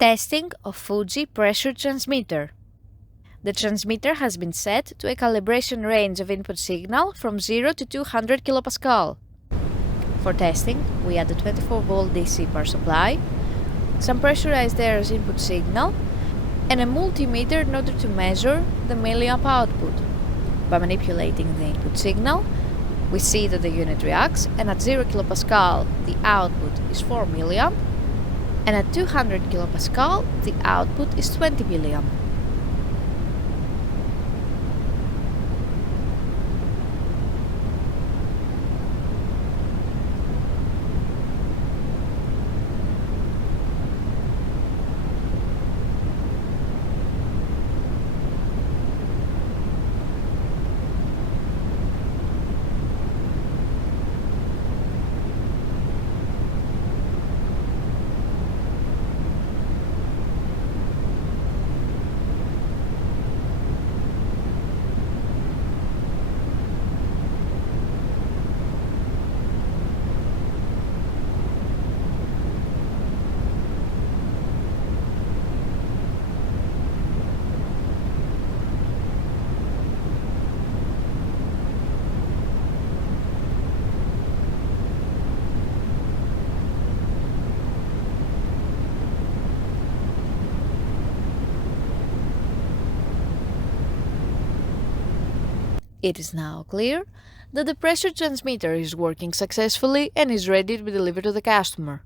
Testing of Fuji pressure transmitter. The transmitter has been set to a calibration range of input signal from 0 to 200 kPa. For testing, we add a 24-volt DC power supply, some pressurized air as input signal, and a multimeter in order to measure the milliamp output. By manipulating the input signal, we see that the unit reacts, and at 0 kPa the output is 4 milliamp, and at 200 kPa the output is 20 milliamp. It is now clear that the pressure transmitter is working successfully and is ready to be delivered to the customer.